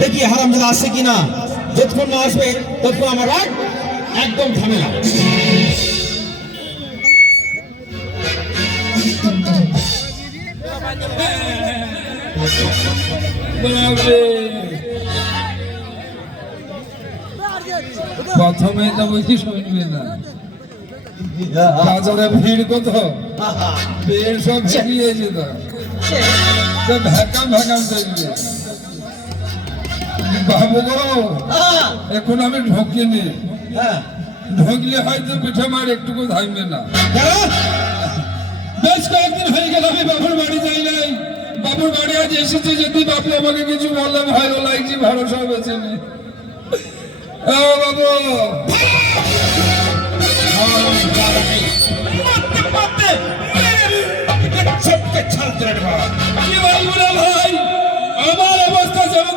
দেখি হারাম দাদা আসে কিনা। যতক্ষণ না আসবে ততক্ষণ আমার রাগ একদম থামে না। প্রথমে তো বুঝি শুনবে না। বাজারে ভিড় কত? ভিড় সব বেরিয়েছে তো। তো ভ্যাকাম ভ্যাকাম চলবে বাবু গো এখন আমি ঢুকিনি। হ্যাঁ। হয়তো পিঠে মার একটুকু থাকবে না। বেশ কয়েকদিন হয়ে গেল আমি বাবুর বাড়ি যাই নাই। বাবুর বাড়ি আজ এসেছে যদি বাবু আমাকে কিছু বললে ভালো লাগছে ভরসা বেছে নে বাবু। ছাড়তে ভাই? আমার অবস্থা যেমন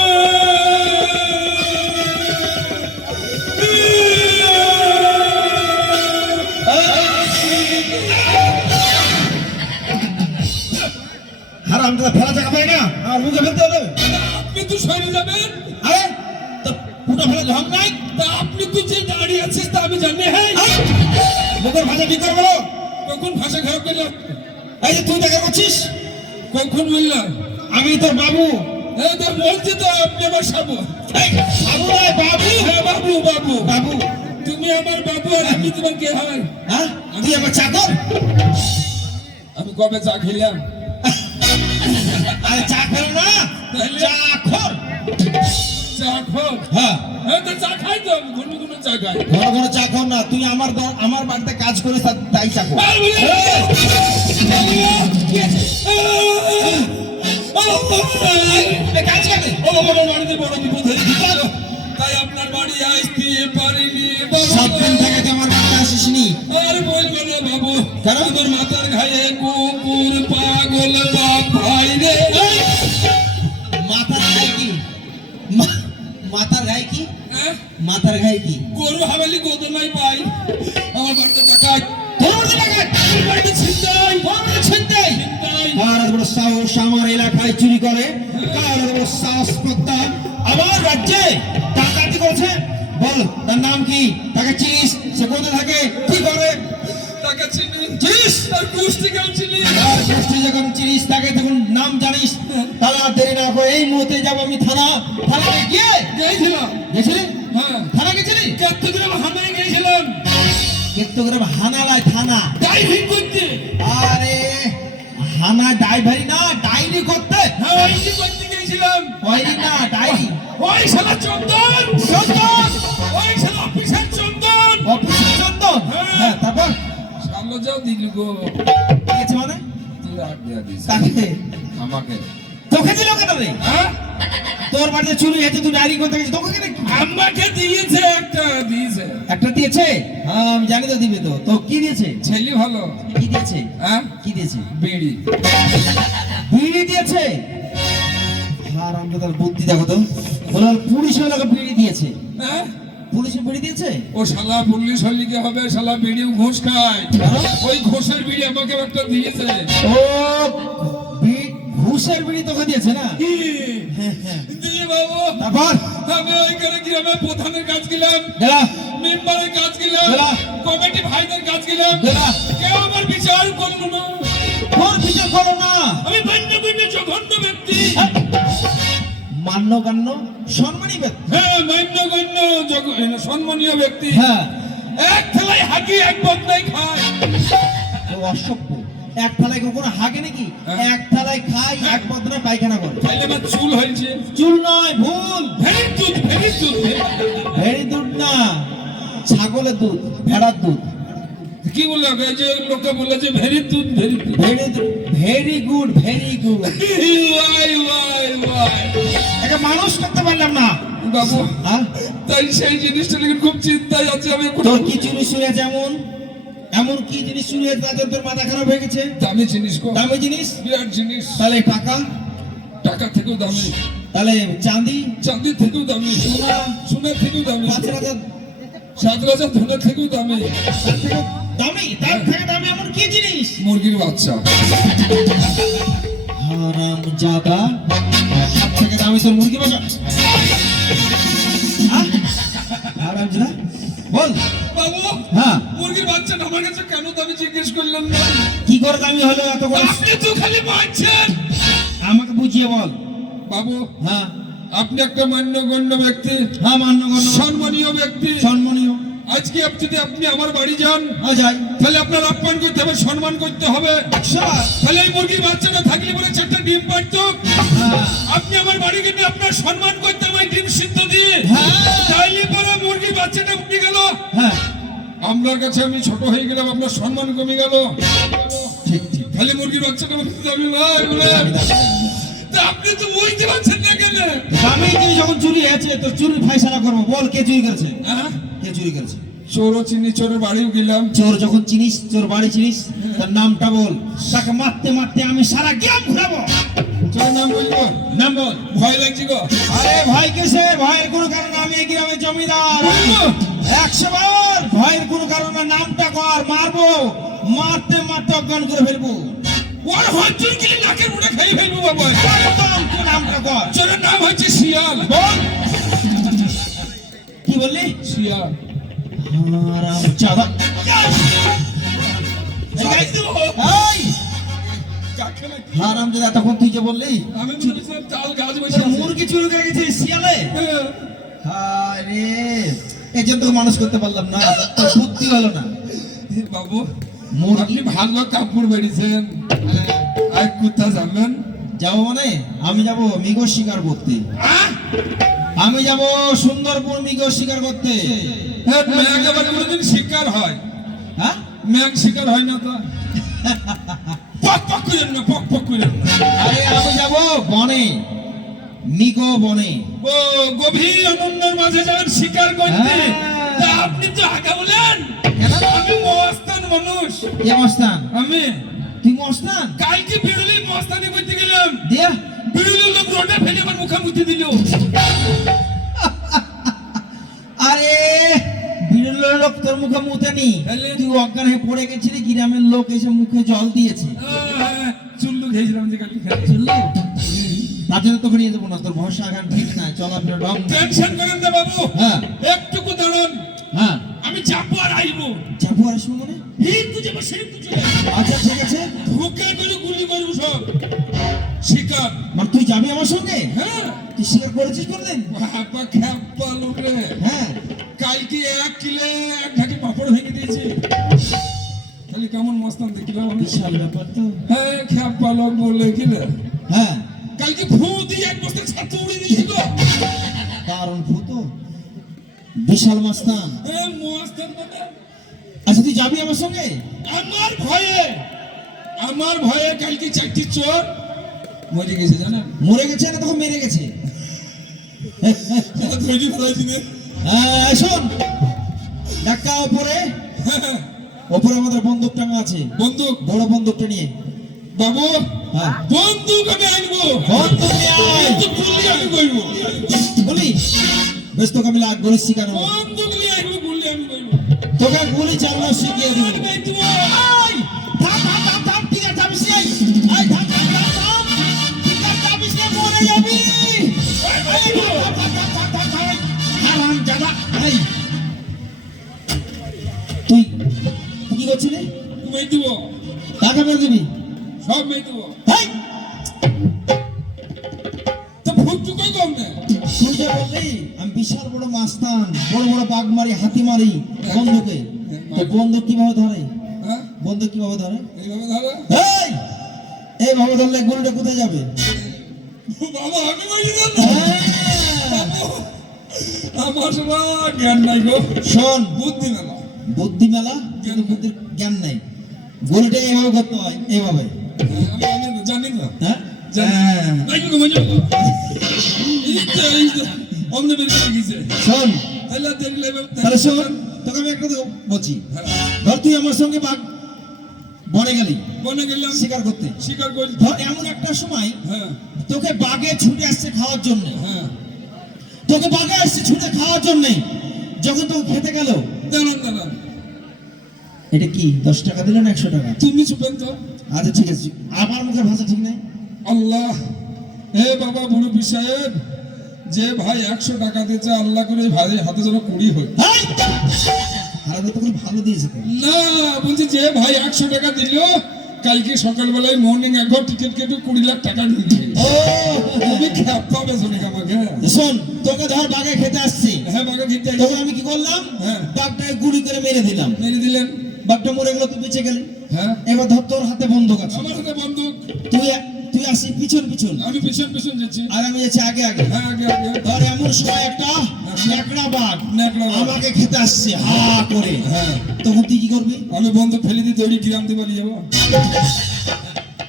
পাই না আমার মুখে ফেলতে হলো আপনি তো সরে যাবেন। তো ফুটা ফেলা ঢং নাই? তা আপনি তো যে দাঁড়িয়ে আছিস তা আমি জানি হ্যাঁ মুখের ভাষা বিক্রি করো কখন ভাষা খারাপ করলাম? এই যে তুই দেখা করছিস? কখন বললাম? আমি তোর বাবু। এই তো বলছি তো আপনি আমার সাবু। বাবু? হ্যাঁ বাবু বাবু। বাবু। তুমি আমার বাবু আর আমি তোমার কে হয়? হ্যাঁ তুই আমার চাকর? আমি কবে চা খেলাম? না? হ্যাঁ। হ্যাঁ তো চা খাই তো ঘন ঘন চা খাই। ঘন ঘন চা খাও না তুই আমার আমার বাড়িতে কাজ করে তাই চাকর আর কাজ করে ও বাবা, বাড়িতে বড় বিপদ হয়ে তাই আপনার বাড়ি আসতে পারিনি। থেকে আর বলব না বাবু কেন? তোর মাথার ঘায়ে কুকুর পাগল মাথার গায়ে কি? গরু হাওয়ালি গোদনাই পাই। আমার বাড়িতে দেখায় তোর তোর তোর আমার এলাকায় চুরি করে? আমার রাজ্যে ডাকাতি করেছে? বল তার নাম কি? তাকে চিনিস? সে কোথায় থাকে? কি করে? তাকে চিনি। চিনিস? তার কুষ্টি কেউ চিনি। আর গোষ্ঠী যখন চিনিস তাকে তখন নাম জানিস। আর দেরি না করে এই মুহূর্তে যাব আমি থানা। থানায় গিয়ে গেছিলাম গেছিলি হ্যাঁ। থানা গেছিলি চট্টগ্রাম চট্টগ্রাম হানালায় থানা। ড্রাইভিং করতে। আরে হানা ড্রাইভারি না ডাইরি করতে। হ্যাঁ করতে ডাইরি না ডাইরি ওই শালা চন্দন। চন্দন? ওই শালা অফিসার চন্দন। অফিসের চন্দন? হ্যাঁ। তারপর? সামনে যাও দিলি গো মানে? তুই আর দেয়া দিস আমাকে। তোকে দিল কেন রে হ্যাঁ? তোর বাড়িতে চুরি হয়েছে তুই ডাইরি করতে গেছিস তোকে কেন আমাকে দিয়েছে একটা দিয়েছে। একটা দিয়েছে? হ্যাঁ আমি জানি তো দিবে তো। তো কি দিয়েছে? ছেলে ভালো। কি দিয়েছে? হ্যাঁ? কি দিয়েছে? বিড়ি। বিড়ি দিয়েছে? আর আমরা তার বুদ্ধি দেখো তো। বলে পুলিশ লোকে বিড়ি দিয়েছে? হ্যাঁ? পুলিশে বিড়ি দিয়েছে? ও শালা পুলিশ হলিকে হবে? শালা বিড়িও ঘুষ খায়। ওই ঘুষের বিড়ি আমাকে একটা দিয়েছে। ও ঘুষের বিড়ি তোকে দিয়েছে না? দিয়ে বাবু। তারপর? আমি ওইখানে গ্রামে প্রধানের কাজ গেলাম। গেলা। মেম্বারের কাজ গেলাম। গেলা। কমিটি ভাইদের কাজ গেলাম। গেলা। কেউ আমার বিচার করল না। তোর বিচার করো না? আমি বান্য বান্য জঘন্য ব্যক্তি। মান্য গান্য সম্মানী ব্যক্তি। হ্যাঁ মান্য গণ্য জঘ- সম্মানীয় ব্যক্তি। হ্যাঁ। এক থালায় হাঁকি এক বদলাই খায়। অসভ্য। এক থালায় কখনো হাগে নাকি? হ্যাঁ। এক থালায় খাই এক বদনা পায়খানা করে। তাইলে আমার চুল হয়েছে। চুল নয় ভুল। ভেরি দুধ ভেরি দুধ ভেড়ি দুধ। না ছাগলের দুধ ভেড়ার দুধ। কি বলে ওকে? যে লোকে বলে যে ভেরি দুধ ভেরি দুধ। Very very good very good. Why why why. একে মানুষ করতে পারলাম না। বাবু হ্যাঁ? তাই সেই জিনিসটা নিয়ে খুব চিন্তায় আছে আমি। তোর কি চুরি চুরি আছে এমন কি জিনিস চুরি হয়েছে? তাতে তোর মাথা খারাপ হয়ে গেছে? দামি জিনিস গো। দামি জিনিস? বিরাট জিনিস। তাহলে টাকা? টাকা থেকেও দামি। তাহলে চাঁদি? চাঁদির থেকেও দামি। সোনা সোনার থেকেও দামি। পাঁচ হাজার সাত রাজার ধনের থেকেও দামি। থেকে দামি? তার থেকে দামি এমন কি জিনিস? মুরগির বাচ্চা। হারাম জাদা। সব থেকে দামি তোর মুরগি বাসা হারাম জাদা? বল। বাবু হ্যাঁ। মুরগির বাচ্চাটা আমার কাছে কেন দামি জিজ্ঞেস করলেন না? কি করে দামি হলো এত বড় আপনি তো খালি মারছেন। আমাকে বুঝিয়ে বল। বাবু হ্যাঁ। আপনি একটা মান্যগণ্য ব্যক্তি। হ্যাঁ মান্যগণ্য সম্মানীয় ব্যক্তি। সম্মানীয়। আজকে যদি আপনি আমার বাড়ি যান তাহলে আপনার আপ্যায়ন করতে হবে সম্মান করতে হবে। তাহলে এই মুরগির বাচ্চাটা থাকলে পরে চারটা ডিম পারতো হ্যাঁ। আপনি আমার বাড়ি গেলে আপনার সম্মান করতে হবে ডিম সিদ্ধ দিয়ে। হ্যাঁ। তাইলে পরে মুরগির বাচ্চাটা উঠে গেল। হ্যাঁ। আপনার কাছে আমি ছোট হয়ে গেলাম আপনার সম্মান কমে গেল। ঠিক ঠিক। তাহলে মুরগির বাচ্চাটা উঠতে যাবে না বলে আপনি তো বুঝতে পারছেন না কেন? আমি যখন চুরি আছে তো চুরি ফাইসালা করব। বল কে চুরি করেছে? হ্যাঁ? কে চুরি করেছে। চোরও চিনি চোরের বাড়িও গেলাম। চোর যখন চিনিস চোর বাড়ি চিনিস তার নামটা বল। তাকে মারতে মারতে আমি সারা গ্রাম ঘুরাবো। চোরের নাম বলব নাম বল। ভয় লাগছে গো। আরে ভয় কিসে ভয়ের কোনো কারণ আমি এই গ্রামের জমিদার। একশো বার ভয়ের কোনো কারণে নামটা কর মারবো। মারতে মারতে অজ্ঞান করে ফেলব। ওর হজ্জুর গিলে নাকের মুড়ে খাই ফেলব বাবা। নামটা কর। চোরের নাম হচ্ছে শিয়াল। বল। কি বললি? শিয়াল হারাম চাদা চাই এই হারাম দাদা তখন তুই যে বললি? আমি ভেবেছিলাম চাল গাছ বসে মুরগি চুরি করে গেছে শিয়ালে? হ্যাঁ। আরে এই জন্য মানুষ করতে পারলাম না। বুদ্ধি হলো না। বাবু আপনি ভালো কাপড় বেরিয়েছেন আর কোথা যাবেন যাব মানে? আমি যাব মৃগ শিকার করতে? আমি যাব সুন্দরবন মৃগ শিকার করতে। হ্যাঁ, ম্যাগ আবার কোনোদিন শিকার হয়। হ্যাঁ? ম্যাগ শিকার হয় না তো। পক পক করেন না পক পক করেন না। আরে আমি যাব বনে মৃগ বনে। ও গভীর অনন্যের মাঝে যাবেন শিকার করতে। হ্যাঁ। তা আপনি তো আগে বলেন কেন? আমি মস্তান মানুষ। কে মস্তান আমি। তুই মস্তান কালকে বিড়ুলি মস্তানি করতে গেলাম। রোডে ফেলে আমার মুখামুখি দিল। আরে বিড়লের লোক মুখে মুতেনি তুই অজ্ঞান হয়ে পড়ে গেছিলি গ্রামের লোক এসে মুখে জল দিয়েছে। চুল্লু খেয়েছিলাম যে কালকে খাই বুঝলি তোকে নিয়ে যাব না তোর ভরসা আগান ঠিক না চলাফেরা রং টেনশন করেন না বাবু হ্যাঁ। একটুকু দাঁড়ান। হ্যাঁ। আমি যাব আর আইবো। যাব আর আসব মানে? যাব সেই আচ্ছা ঠিক আছে। ঢুকে গুলি করব সব। শিকার মানে তুই যাবি আমার সঙ্গে? হ্যাঁ। তুই স্বীকার করেছিস কোনদিন? বাবা খ্যাপা লোকে হ্যাঁ। কালকে এক কিলে এক ঢাকি পাপড় ভেঙে দিয়েছে। তাহলে কেমন মস্তান দেখলাম আমি বিশাল ব্যাপার তো। হ্যাঁ খ্যাপা লোক বলে কিলে হ্যাঁ। কালকে ফু দিয়ে এক বস্তা ছাত্র উড়ে দিয়েছিল। কারণ ভূত বিশাল মাস্তান। মস্তান মানে আচ্ছা তুই যাবি আমার সঙ্গে? আমার ভয়ে। আমার ভয়ে কালকে চারটি চোর মরে গেছে জানেন মরে গেছে না তখন মেরে গেছে? তৈরি করেছি হ্যাঁ শোন। ডাক্তার ওপরে। ওপরে আমাদের বন্দুক টাঙা আছে। বন্দুক? বড় বন্দুকটা নিয়ে। বাবু হ্যাঁ। বন্দুক আমি আনব। বন্দুক নিয়ে আমি করব বলি বেশ তোকে আমি লাগ গলি শিখানো বন্দুক নিয়ে আসব গুলি আমি করব তোকে গুলি চালানো শিখিয়ে দিব। দিব। কাকে মেরে দিবি? সব মেয়ে দিব। এই, তো ফুটু কই কম না তুই যে বললি আমি বিশাল বড় মাস্তান বড় বড় বাঘ মারি হাতি মারি বন্দুকে। তো বন্দুক কীভাবে ধরে? হ্যাঁ? কীভাবে ধরে? এইভাবে ধরো? এই এই ধরলে গুলিটা কোথায় যাবে? বাবা আমি বলি না। হ্যাঁ। আমার সবার জ্ঞান নাই গো। শোন। বুদ্ধি মেলা। বুদ্ধি মেলা কিন্তু বুদ্ধির জ্ঞান নাই। গুলিটা এইভাবে করতে হয়, এইভাবে। জানি না হ্যাঁ তুই আমার সঙ্গে বাঘ বনে গেলি বনে গেলাম শিকার করতে। স্বীকার করি ধর এমন একটা সময় তোকে বাঘে ছুটে আসছে খাওয়ার জন্য। তোকে বাঘে আসছে ছুটে খাওয়ার জন্য, যখন তোকে খেতে গেল। দাঁড়ান দাঁড়ান এটা কি দশ টাকা দিল না একশো টাকা? তুমি চুপেন তো। আচ্ছা ঠিক আছে। আমার মুখের ভাষা ঠিক নাই? আল্লাহ হে বাবা মুরব্বী সাহেব যে ভাই একশো টাকা দিয়েছে আল্লাহ করে ভাই হাতে যেন কুড়ি হয়। ভালো দিয়েছে। না বলছি যে ভাই একশো টাকা দিল কালকে সকালবেলায় মর্নিং একবার টিকিট কেটে কুড়ি লাখ টাকা নিয়ে খ্যাপ পাবে আমাকে। শোন তোকে ধর বাঘে খেতে আসছি। হ্যাঁ বাঘা খেতে তখন আমি কি করলাম? হ্যাঁ। বাঘটাকে গুলি করে মেরে দিলাম। মেরে দিলেন। বাঘটা মরে গেল তুই বেঁচে গেলি। হ্যাঁ। এবার ধর তোর হাতে বন্দুক আছে। আমার হাতে বন্দুক। তুই তুই আসি পিছন পিছন। আমি পিছন পিছন যাচ্ছি। আর আমি যাচ্ছি আগে আগে। হ্যাঁ আগে আগে। ধর এমন সময় একটা ন্যাকড়া বাঘ ন্যাকড়া। আমাকে খেতে আসছে হা করে। হ্যাঁ। তখন তুই কি করবি? আমি বন্দুক ফেলে দিয়ে দৌড়ি গ্রাম দিয়ে পালিয়ে যাব।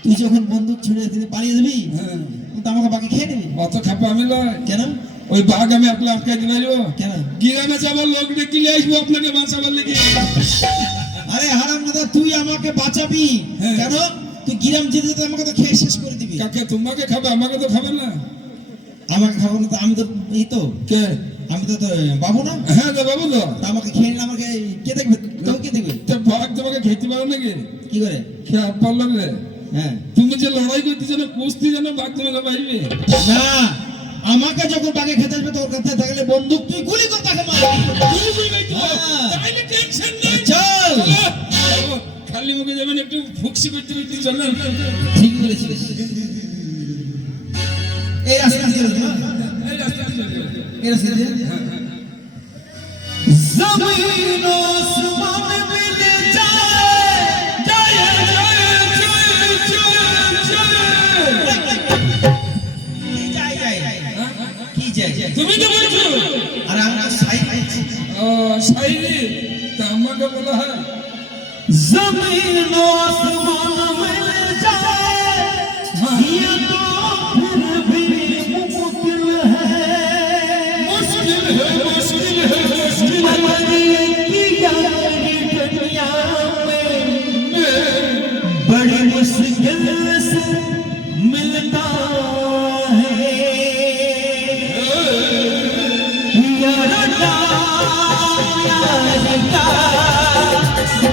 তুই যখন বন্দুক ছুড়ে দিতে পালিয়ে যাবি হ্যাঁ। তো আমাকে বাকি খেয়ে নিবি। অত খাপা আমি লয় কেন? ওই বাঘ আমি একলা আটকাইতে পারব কেন? গ্রামে যাবার লোক ডেকে আসব আপনাকে বাঁচাবার লেগে। আমাকে বাঁচাবি। হ্যাঁ। কেন? তুই গিরাম যেতে যেতে আমাকে তো খেয়ে শেষ করে দিবি। কাকে তোমাকে খাবে? আমাকে তো খাবে না। আমাকে খাব না তো আমি তো এই তো। কে? আমি তো তো বাবু না। হ্যাঁ তো বাবু তো। আমাকে খেয়ে নিলে আমাকে কে দেখবে? তোকে কে দেখবে? তা বাঘ তোমাকে খেতে পারো নাকি? কি করে? খেয়ে পারল রে? হ্যাঁ। তুমি যে লড়াই করতে জানো কুস্তি জানো বাঘ তোমাকে পাইবে। না আমাকে যখন বাগে খেতে আসবে তোর কাছে থাকলে বন্দুক তুই গুলি করে তাকে মারবি। হ্যাঁ। তাইলে টেনশন নেই। চল। খালি মুখে যাবেন একটু ফুকসি করতে করতে চলেন ঠিক বলেছিস। এই রাস্তা? এই রাস্তা এই রাস্তা দিয়ে। জমিন আসমান মিলে যায়। জয়, জয়, জয়, জয়, জয়। কি যায় যায় কি যায় যায় তুমি তো বলছো? আর আমরা সাই পাইছি। ও, তা আমাকে বলা হয়। जमीन आसमान मिल जाए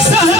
Sahara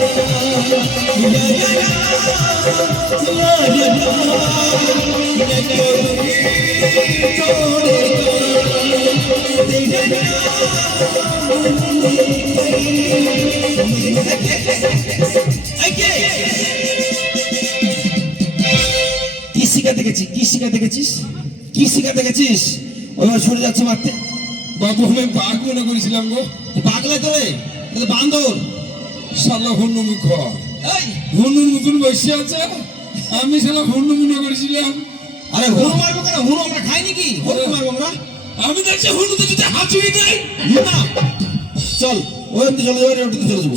কি শিখাতে গেছিস কি শিখাতে গেছিস কি শিখাতে গেছিস ওইবার সরে যাচ্ছে মারতে। বাবু আমি বাঘ মনে করেছিলাম গো। পাগলে তোরে? তাহলে বান্দর। শালা হন্য মুখ এই। হনুর মতন বসে আছে? আমি শালা হন্য মনে করেছিলাম। আরে হুড় মারবো কেন? হুড় আমরা খাই নাকি? হুড় মারবো আমরা? আমি দেখছি হনু তো যদি হাঁচুই দেয় না। চল ওই অব্দি চলে যাবে ওটা চলে যাব।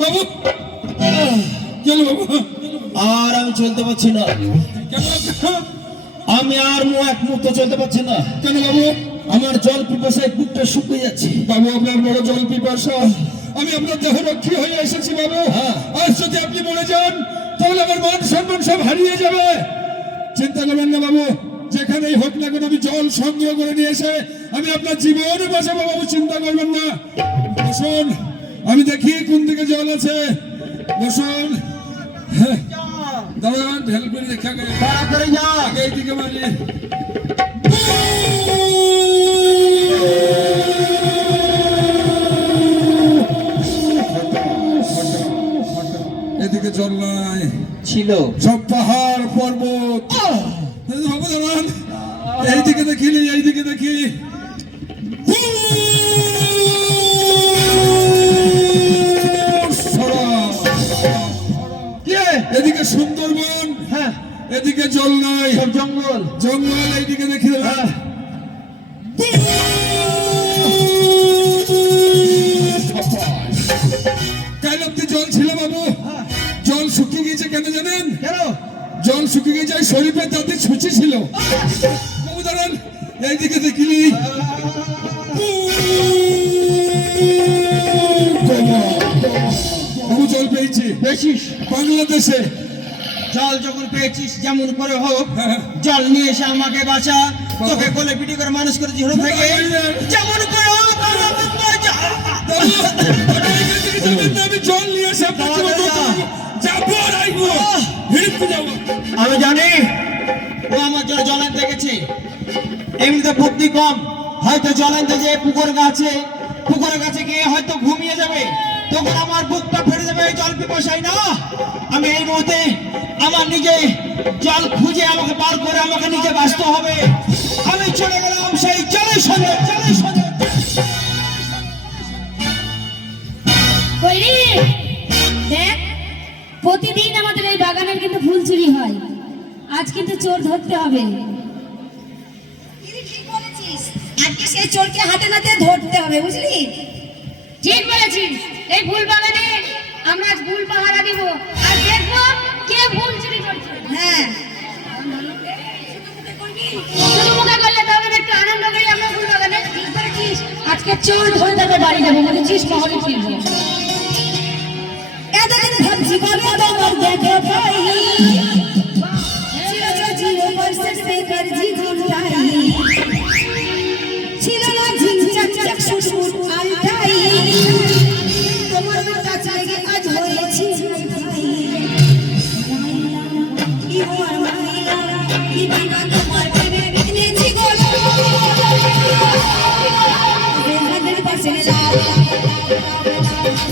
বাবু কেন বাবু। আর আমি চলতে পারছি না। কেন আমি আর মু এক মুহূর্ত চলতে পারছি না। কেন বাবু? আমার জল পিপাসায় বুকটা শুকিয়ে যাচ্ছে। বাবু আপনার বড় জল পিপাসা। আমি আপনার দেহ রক্ষী হয়ে এসেছি বাবু। হ্যাঁ। আর যদি আপনি মরে যান তাহলে আমার মান সম্মান সব হারিয়ে যাবে। চিন্তা করবেন না বাবু। যেখানেই হোক না কেন আমি জল সংগ্রহ করে নিয়ে এসে আমি আপনার জীবনে বাঁচাবো বাবু। চিন্তা করবেন না। বসুন। আমি দেখি কোন দিকে জল আছে। বসুন। হ্যাঁ। করে দেখা গেলে। তাড়াতাড়ি যা। আগে এইদিকে মারি এদিকে জল নাই ছিল। সব পাহাড় পর্বত। দাঁড়ান এইদিকে দেখিলি এইদিকে দেখি। এদিকে সুন্দরবন হ্যাঁ। এদিকে জল নাই সব জঙ্গল। জঙ্গল এইদিকে দেখি হ্যাঁ। কাল অব্দি জল ছিল বাবু? হ্যাঁ। জল শুকিয়ে গেছে কেন জানেন? কেন? জল শুকিয়ে গেছে শরীফের দাঁতে ছুঁচি ছিল। বাবু দাঁড়ান এইদিকে দেখিলি বাবু জল পেয়েছি। পেয়েছিস বাংলাদেশে। জল যখন পেয়েছিস যেমন করে হোক হ্যাঁ। জল নিয়ে এসে আমাকে বাঁচা। তোকে কোলে পিটি করে মানুষ করে ঝোড়ো থেকে যেমন করে হোক আমি জল নিয়ে এসে। যাব আর আইবো। আমি জানি ও আমার জন্য জল আনতে গেছে। এমনিতে বুদ্ধি কম। হয়তো জল আনতে যে পুকুর গাছে পুকুরের কাছে গিয়ে হয়তো ঘুমিয়ে যাবে। তখন আমার বুকটা ফেটে যাবে এই জল পিপাসায় না আমি এই মুহূর্তে আমার নিজে জল খুঁজে আমাকে পার করে আমাকে নিজে বাঁচতে হবে। আমি চলে গেলাম সেই জলের সঙ্গে জলের সঙ্গে দেখ প্রতিদিন আমাদের এই বাগানের কিন্তু ফুল চুরি হয়। আজ কিন্তু চোর ধরতে হবে। দিদি ঠিক বলেছিস? আজকে সেই চোরকে হাতে নাতে ধরতে হবে বুঝলি? ঠিক বলেছিস এই ফুল বাগানে আমরা আজ ফুল পাহারা দিব। আর দেখব কে ভুল চুরি করছে। হ্যাঁ। আজকে চোর ধরে তাদের বাড়ি যাব। বলেছিস মহলে ফিরবো।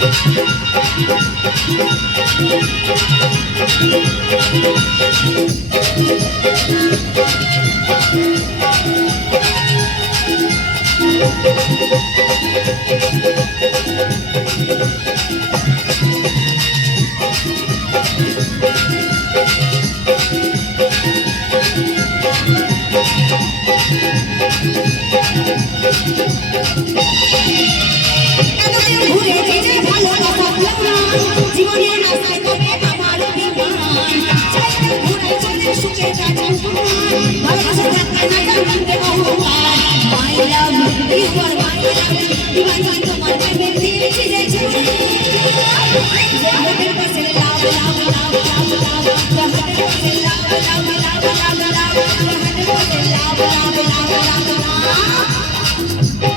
লাভ লাভ জীবনের আশায়